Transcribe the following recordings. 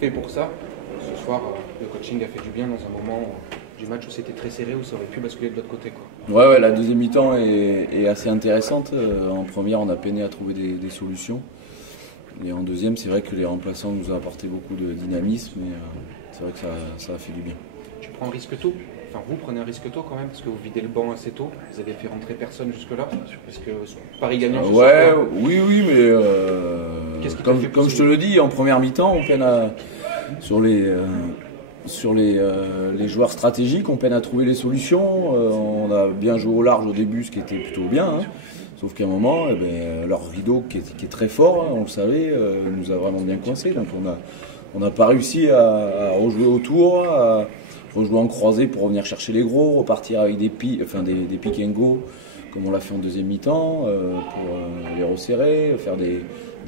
fait pour ça. Ce soir, le coaching a fait du bien dans un moment du match où c'était très serré, où ça aurait pu basculer de l'autre côté, quoi. Ouais, la deuxième mi-temps est assez intéressante. En première, on a peiné à trouver des solutions. Et en deuxième, c'est vrai que les remplaçants nous ont apporté beaucoup de dynamisme. Et c'est vrai que ça a fait du bien. Tu prends un risque tôt? Enfin, vous prenez un risque tôt quand même, parce que vous videz le banc assez tôt. Vous avez fait rentrer personne jusque-là. Parce que Paris gagnant ce soir, oui, mais comme je te le dis, en première mi-temps, on peine sur les joueurs stratégiques, on peine à trouver les solutions. On a bien joué au large au début, ce qui était plutôt bien. Hein. Sauf qu'à un moment, leur rideau qui est très fort, hein, on le savait, nous a vraiment bien coincé. Donc on n'a pas réussi à rejouer autour, à rejouer en croisé pour revenir chercher les gros, repartir avec des pick and go, comme on l'a fait en deuxième mi-temps, pour les resserrer, faire des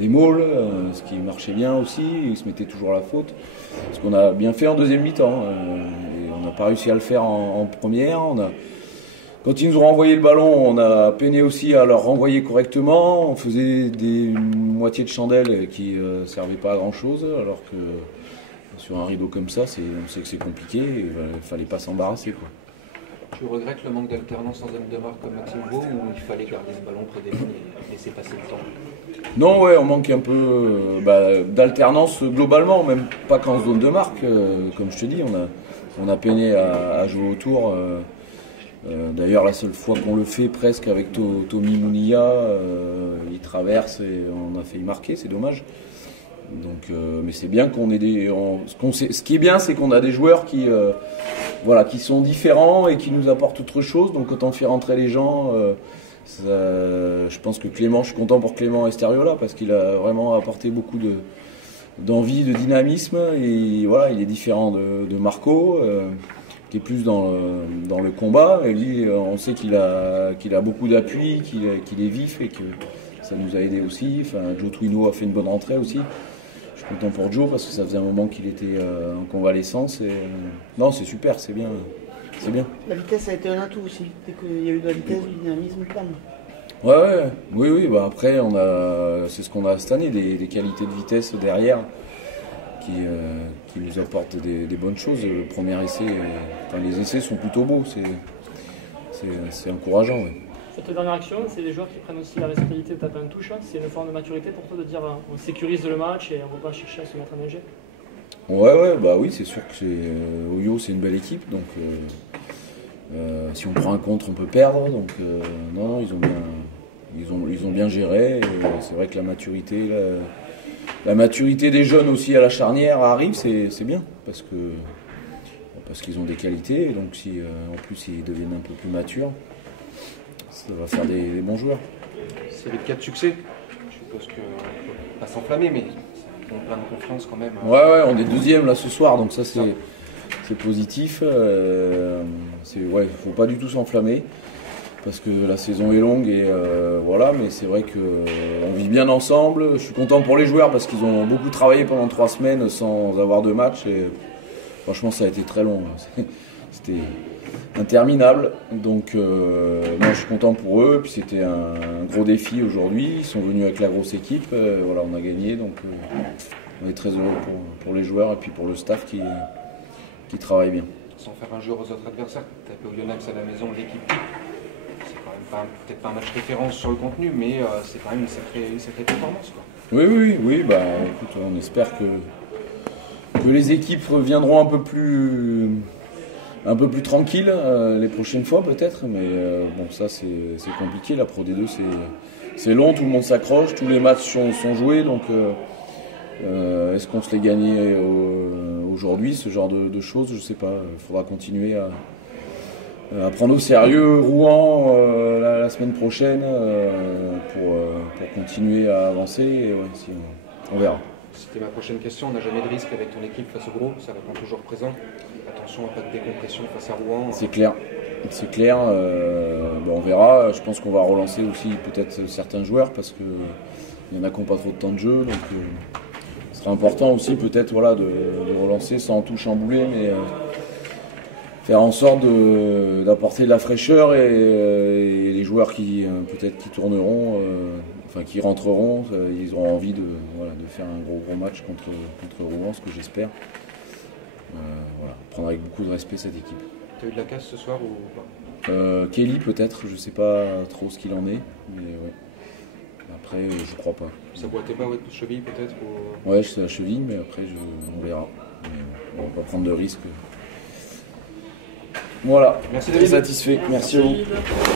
mauls, ce qui marchait bien aussi, ils se mettaient toujours à la faute. Ce qu'on a bien fait en deuxième mi-temps. Et on n'a pas réussi à le faire en première. Quand ils nous ont renvoyé le ballon, on a peiné aussi à leur renvoyer correctement. On faisait une moitié de chandelle qui ne servait pas à grand-chose, alors que sur un rideau comme ça, on sait que c'est compliqué et il ne fallait pas s'embarrasser, quoi. Tu regrettes le manque d'alternance en zone de marque comme Maxime Beau, ou il fallait garder ce ballon près des lignes et laisser passer le temps? Non, on manque un peu d'alternance globalement, même pas qu'en zone de marque. Comme je te dis, on a peiné à jouer autour. D'ailleurs, la seule fois qu'on le fait presque avec Tommy Mounia, il traverse et on a failli marquer, c'est dommage. Donc, mais c'est bien qu'on ait ce qui est bien, c'est qu'on a des joueurs qui sont différents et qui nous apportent autre chose. Donc, quand on fait rentrer les gens, je pense que je suis content pour Clément Esteriola parce qu'il a vraiment apporté beaucoup d'envie, de dynamisme. Et voilà, il est différent de Marco, qui est plus dans le combat. Et lui, on sait qu'il a beaucoup d'appui, qu'il est vif et que ça nous a aidé aussi. Enfin, Joe Twino a fait une bonne rentrée aussi. Je suis content pour Joe parce que ça faisait un moment qu'il était en convalescence. Non, c'est super, c'est bien. C'est bien. La vitesse a été un atout aussi. Dès qu'il y a eu de la vitesse, du dynamisme, bam. Oui. Après, c'est ce qu'on a cette année, des qualités de vitesse derrière qui nous apportent des bonnes choses. Le premier essai, les essais sont plutôt beaux. C'est encourageant. Ouais. Cette dernière action, c'est les joueurs qui prennent aussi la responsabilité de taper un touche. C'est une forme de maturité pour toi de dire on sécurise le match et on ne va pas chercher à se mettre en danger. Oui, c'est sûr que Oyo, c'est une belle équipe. Donc, si on prend un contre, on peut perdre. Donc, non, ils ont bien géré. C'est vrai que la maturité des jeunes aussi à la charnière arrive, c'est bien. Parce qu'ils ont des qualités. Et donc, si en plus ils deviennent un peu plus matures, ça va faire des bons joueurs. C'est le cas de succès. Je suppose qu'on ne peut pas s'enflammer, mais ça donne plein de confiance quand même. On est deuxième là ce soir, donc ça c'est positif. Faut pas du tout s'enflammer parce que la saison est longue et mais c'est vrai qu'on vit bien ensemble. Je suis content pour les joueurs parce qu'ils ont beaucoup travaillé pendant 3 semaines sans avoir de match et franchement ça a été très long. C'était interminable, donc moi je suis content pour eux. Puis c'était un gros défi aujourd'hui. Ils sont venus avec la grosse équipe. On a gagné, donc on est très heureux pour les joueurs et puis pour le staff qui travaille bien. Sans faire injure aux autres adversaires, taper au Yonex à la maison, l'équipe, c'est quand même peut-être pas un match référence sur le contenu, mais c'est quand même une sacrée performance, quoi. Oui, écoute, on espère que les équipes viendront un peu plus tranquilles les prochaines fois peut-être, mais ça c'est compliqué. La Pro D2 c'est long, tout le monde s'accroche, tous les matchs sont joués, donc est-ce qu'on se les gagnait aujourd'hui, ce genre de choses, je sais pas. Il faudra continuer à prendre au sérieux Rouen la semaine prochaine pour continuer à avancer et on verra. C'était ma prochaine question. On n'a jamais de risque avec ton équipe face au gros, ça répond toujours présent. Attention à pas de décompression face à Rouen. C'est clair. On verra. Je pense qu'on va relancer aussi peut-être certains joueurs parce qu'il y en a qui n'ont pas trop de temps de jeu. Donc ce sera important aussi peut-être de relancer sans tout chambouler, mais faire en sorte d'apporter de la fraîcheur et les joueurs qui tourneront qui rentreront, ils auront envie de faire un gros match contre Rouen, ce que j'espère. Prendre avec beaucoup de respect cette équipe. Tu as eu de la casse ce soir ou pas? Kelly peut-être, je sais pas trop ce qu'il en est, mais ouais. Après je crois pas. Ça boitait pas, de cheville peut-être ou... Ouais, c'est la cheville, mais après on verra. Mais, on va pas prendre de risques. Voilà, Merci très David. satisfait. Merci à vous. David.